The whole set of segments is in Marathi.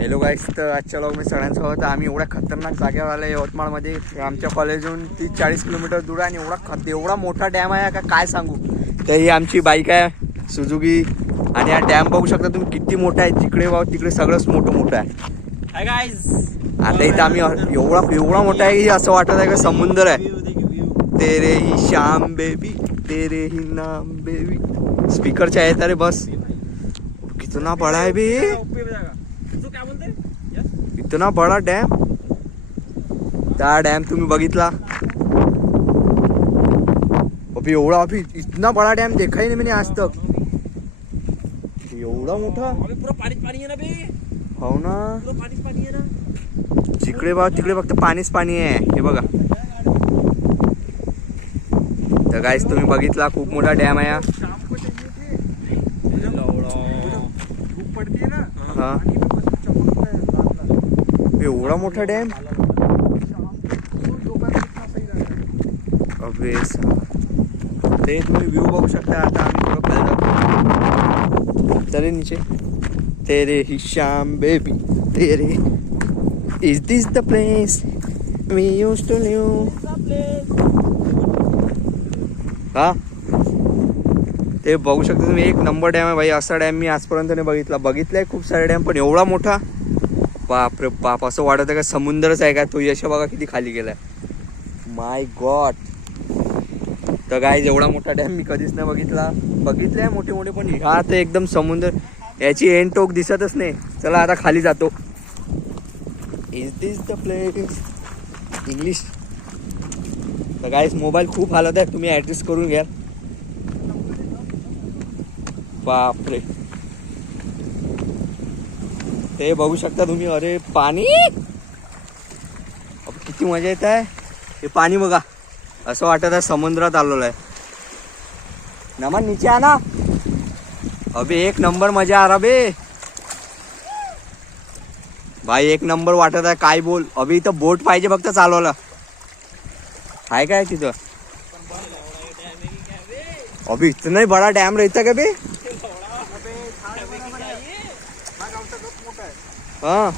हॅलो गाईस, तर आजच्या व्लॉग मी सगळ्यांचं होतं. आम्ही एवढ्या खतरनाक जागेवर आलो यवतमाळमध्ये. आमच्या कॉलेजहून 30-40 किलोमीटर दूर आहे आणि एवढा मोठा डॅम आहे का काय सांगू. तर ही आमची बाईक आहे सुझुकी आणि हा डॅम बघू शकता तुम्ही किती मोठा आहे. जिकडे भाऊ तिकडे सगळंच मोठं आहे. हाय गाइस, आता इथं आम्ही एवढा मोठा आहे की असं वाटत आहे का समुद्र आहे. तेरे ही शाम बेबी तेरे ही नाम बेबी स्पीकरच्या आहेत. अरे बस कितना बड़ा है बे, इतना बड़ा डॅम. त्या डॅम तुम्ही बघितला अभी एवढा अभी इतना बड़ा डॅम देखा ही नहीं मैंने आज तक. एवढा मोठा पूरा पाणी आहे ना बे. हो ना, पूरा पाणी आहे ना. जिकडे बघा तिकडे फक्त पाणीच पाणी आहे. हे बघा. तर गाईस तुम्ही बघितला खूप मोठा डॅम आहे. हा एवढा मोठा डॅम. अबे ते तुम्ही व्ह्यू बघू शकता. आता आम्ही थोडं खाली तरी नीचे. तेरे ही शाम बेबी तेरे is this the place we used to live. हा ते बघू शकता तुम्ही. एक नंबर डॅम आहे भाई. असा डॅम मी आजपर्यंत नाही बघितलाय. खूप सारे डॅम पण एवढा मोठा बाप रे बाप. असं वाटत आहे का समुद्रच आहे का तो. यश बघा किती खाली गेलाय. माय गॉड. तर गाईज एवढा मोठा डॅम मी कधीच नाही बघितलाय मोठे मोठे पण ह्या तर एकदम समुद्र. याची एंड टोक दिसतच नाही. चला आता खाली जातो. Is this the place English. तर गाईज मोबाईल खूप हालत आहे, तुम्ही ऍडजस्ट करून घ्या. बापरे ते बघू शकता तुम्ही. अरे पाणी किती मजा येत आहे. हे पाणी बघा असं वाटत आहे समुद्रात आलेलं आहे. नमन नीचे आना. अबे एक नंबर मजा आ रहा बे भाई. एक नंबर वाटत आहे. काय बोल. अभि इथं बोट पाहिजे फक्त चालवायला. आहे काय तिथं. अभी इतना बड़ा डॅम रहता का बे. हाँ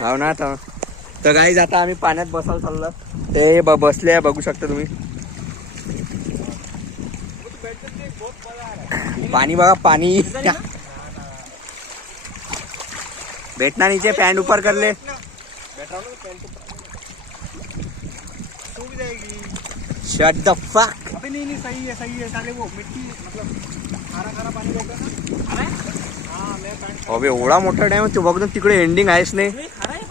हो ना. तर गाईज आता आम्ही पाण्यात बसायला चाललो. ते बसले बघू शकता तुम्ही. पाणी बघा पाणी. बैठना नीचे पैंट ऊपर कर ले. शट द फक. नहीं सही है साले. वो मिट्टी मतलब खारा पानी होगा ना. अबे एवढा मोठा डॅम आहे. बघ तिकडे एंडिंग आहेच नाही.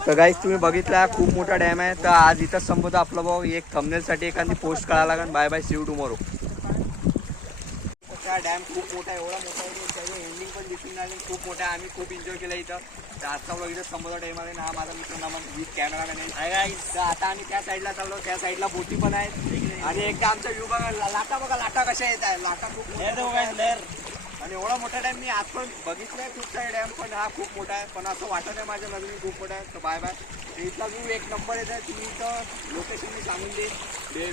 तर गाईज तुम्ही बघितला खूप मोठा डॅम आहे. तर आज इथं संपवतो आपलं भाऊ. एक थंबनेल साठी एखादी पोस्ट करायला लागेल. Bye bye, see you tomorrow. Dam खूप मोठा आहे. एवढा मोठा आहे त्याची एंडिंग पण दिसून आली. खूप मोठा आहे. आम्ही खूप एन्जॉय केला इथं. तर आजचा व्लॉग इथं संपवतो डॅम मध्ये. हा माझा मित्र नमन विथ कॅमेरामॅन आहे. तर आता आम्ही त्या साईडला चाललो. त्या साईडला बोटी पण आहेत. आणि एकदा आमचा व्ह्यू बघा. लाटा बघा लाटा कशा येत आहे. लाटा खूप लहर. आणि एवढा मोठा डॅम मी आज पण बघितलाय खूप सारे डॅम. पण हा खूप मोठा आहे. पण असं वाटत आहे माझ्या नजरेने खूप मोठा आहे. तर बाय बाय. इथला व्ह्यू एक नंबर येत आहे. तुम्ही इथं लोकेशन मी सांगून देईन.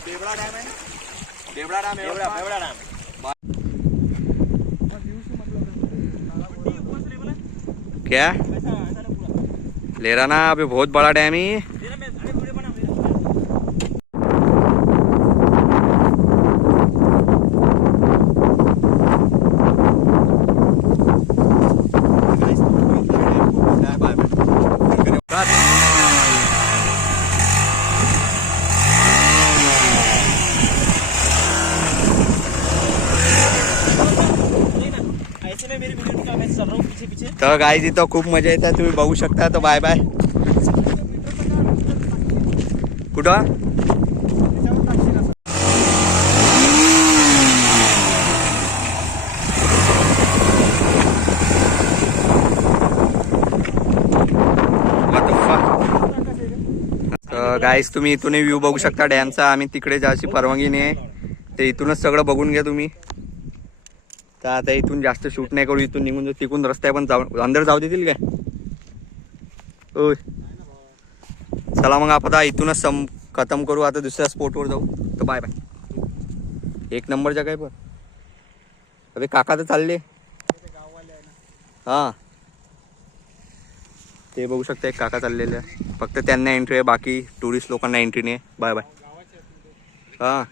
बेवडा डॅम आहे ना. बेवडा डॅम. क्या ले रहा ना. अभी बहुत बड़ा डैम ही. तर गाईज इथं खूप मजा येते. तुम्ही बघू शकता. तर बाय बाय. कुठं गाईज तुम्ही इथून व्ह्यू बघू शकता डॅमचा. आम्ही तिकडे जायची परवानगी नाही आहे. ते इथूनच सगळं बघून घ्या तुम्ही. तर आता इथून जास्त शूट नाही करू. इथून निघून तिकून रस्त्या पण अंदर जाऊ देतील काय. ओय चला मग आपण इथूनच खतम करू. आता दुसऱ्या स्पॉटवर जाऊ. तर बाय बाय. एक नंबर जगह आहे पण. अबे काका तर चालले. हा ते बघू शकता एक काका चाललेले आहे. फक्त त्यांना एंट्री आहे, बाकी टुरिस्ट लोकांना एंट्री नाही. Bye bye. हा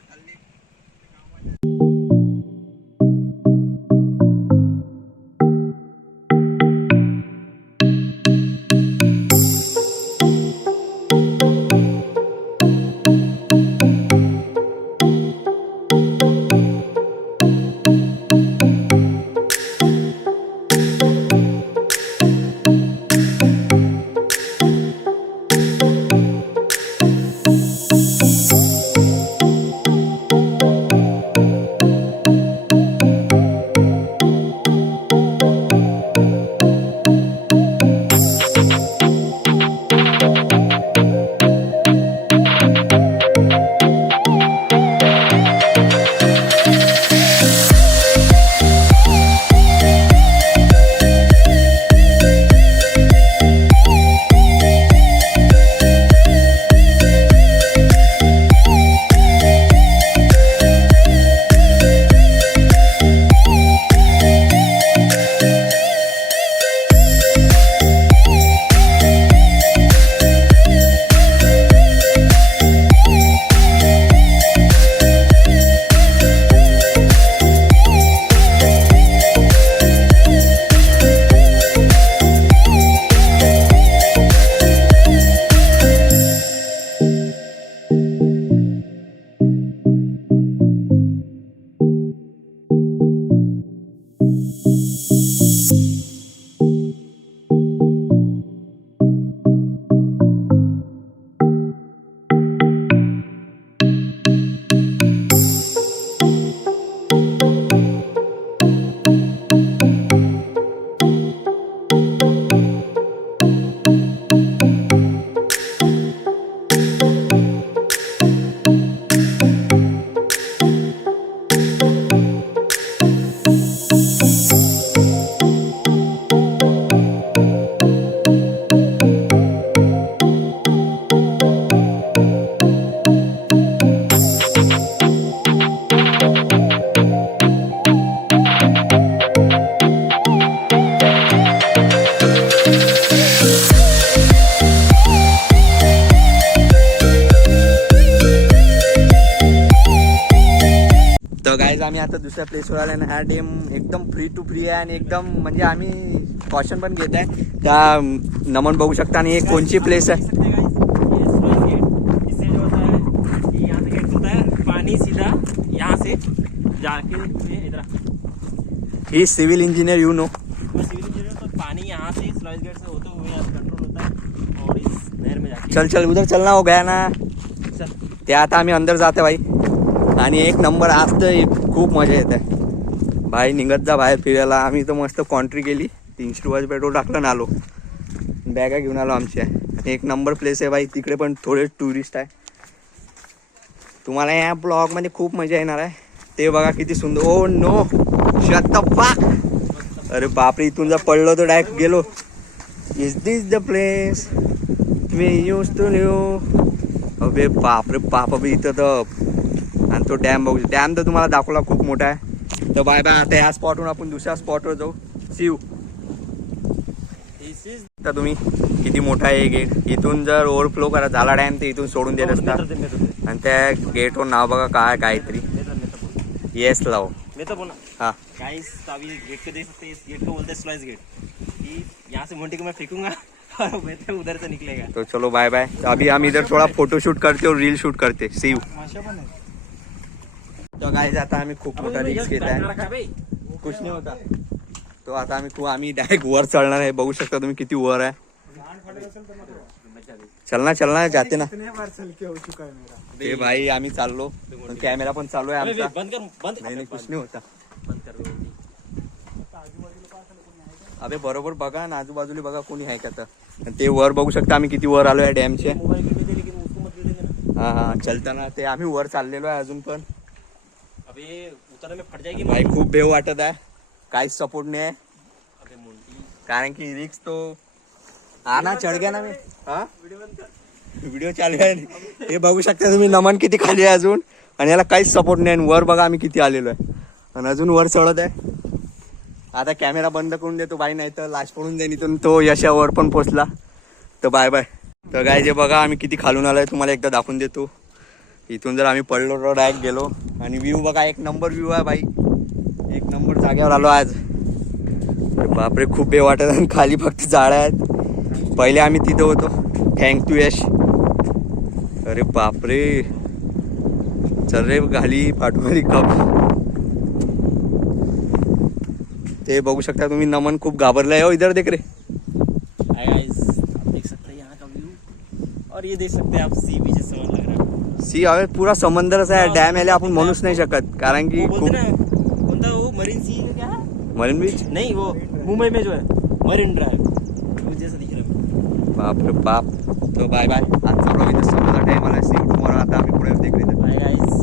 तर गाईज आम्ही आता दुसऱ्या प्लेसवर आलो ना. हा डेम एकदम फ्री टू फ्री आहे आणि एकदम म्हणजे आम्ही कॉशन पण घेत आहे. त्या नमन बघू शकता. आणि एक कोणची प्लेस आहे. पानी सीधा यहाँ से जाके इधर ही civil engineer you know. Civil engineer तो पानी यहाँ से स्लॉइस गेट से होते हुए यहाँ कंट्रोल होता है और इस नहर में जाके चल चल उधर चलना हो गया ना. चल. ते आता आम्ही अंदर जाते भाई. आणि एक नंबर आज तर खूप मजा येते भाई. निघत जा बाहेर फिरायला. आम्ही तर मस्त कॉन्ट्री केली. 300 रुपयाचं पेट्रोल टाकलं ना आलो. बॅगा घेऊन आलो आमच्या. आणि एक नंबर प्लेस आहे भाई. तिकडे पण थोडे टुरिस्ट आहे. तुम्हाला या ब्लॉगमध्ये खूप मजा येणार आहे. ते बघा किती सुंदर. ओ नो शट द फक. अरे बापरे इथून जर पडलो तर डायरेक्ट गेलो. Is this the place we use to knew. अबे बापरे बाप. अबे इथं तर आणि तो डॅम बघू. डॅम तर तुम्हाला दाखवला खूप मोठा आहे. तर बाय बाय. आता ह्या स्पॉटवरून आपण दुसऱ्या स्पॉटवर जाऊ. See you. तर तुम्ही किती मोठा आहे गेट. इथून जर ओव्हरफ्लो करा झाला डॅम तर इथून सोडून देत असतात. आणि त्या गेटवर नाव बघा काय काहीतरी येस लाव. मैं तो बोला हाँ गाइस अभी गेट को देख सकते हैं. इस गेट को बोलते हैं स्लाइस गेट. कि यहाँ से मोंटी को मैं फेंकूंगा और मैं उधर से निकलेगा. तो चलो बाय बाय. तो अभी हम इधर थोड़ा फोटो शूट करते और रील शूट करते. See you. तो गाइस आता आम्ही खूप मोठा रिस्क घेत आहे. कुछ नहीं होता. तो आता आम्ही डायरेक्ट वर चढणार आहे. बघू शकता तुम्ही किती वर आहे. चलना चलना जाते ना. ते भाई आम्ही चाललो. कॅमेरा पण चालू आहे आमचा. बंद कर बंद. नाही कुछ नहीं होता. बंद कर. अबे बरोबर बघा ना आजूबाजूला बघा कोणी आहे का तर. ते वर बघू शकता आम्ही किती वर आलो आहे डॅमचे. मोबाइल वीडियो दे लेकिन उसको मत वीडियो देना. हा चलताना ते आम्ही वर चाललेलो आहे अजून पण. अबे उतरने में फट जाएगी भाई खूप भेव वाटत आहे. काहीच सपोर्ट नाही आहे. अबे मोंटी कारण की रिक्स तो आना चढ गया ना मी. हा व्हिडिओ चालू आहे. हे बघू शकता तुम्ही नमन किती खाली आहे अजून. आणि याला काहीच सपोर्ट नाही. वर बघा आम्ही किती आलेलो आहे. आणि अजून वर चढत आहे. आता कॅमेरा बंद करून देतो बाई, नाही तर लाश पडून जाईल इथून. तो यशावर पण पोचला. तर बाय बाय. तर काय जे बघा आम्ही किती खालून आलोय तुम्हाला एकदा दाखवून देतो. इथून जर आम्ही पडलो डायरेक्ट गेलो. आणि व्ह्यू बघा, एक नंबर व्ह्यू आहे बाई, एक नंबर जागेवर आलो आज. अरे बापरे, खूप बे वाटत आणि खाली फक्त झाडं आहेत. पहिले आम्ही तिथं होतो. थँक टू यश. अरे बापरे, चल रे खाली पाठवली कप. ते बघू शकता तुम्ही, नमन खूप घाबरलाय. हो इधर देख रे. हाय गाइस, आप देख सकते हैं यहाँ का व्यू और ये देख सकते हैं आप सी बीच समझ लग रहा है. सी हवे पुरा समंदरच आहे. डॅम याला आपण म्हणूच नाही शकत, कारण की वो बोलते ना कौन था वो मरीन सी क्या है? मरीन बीच नहीं वो मुंबई में जो है मरीन ड्राइव वो जैसा दिख रहा है. बाप रे बाप. तो बाय बाय. आजचा ब्लॉग इथं संपला. टाइम आला. See you tomorrow. आता आम्ही पुढे देख. Hi guys.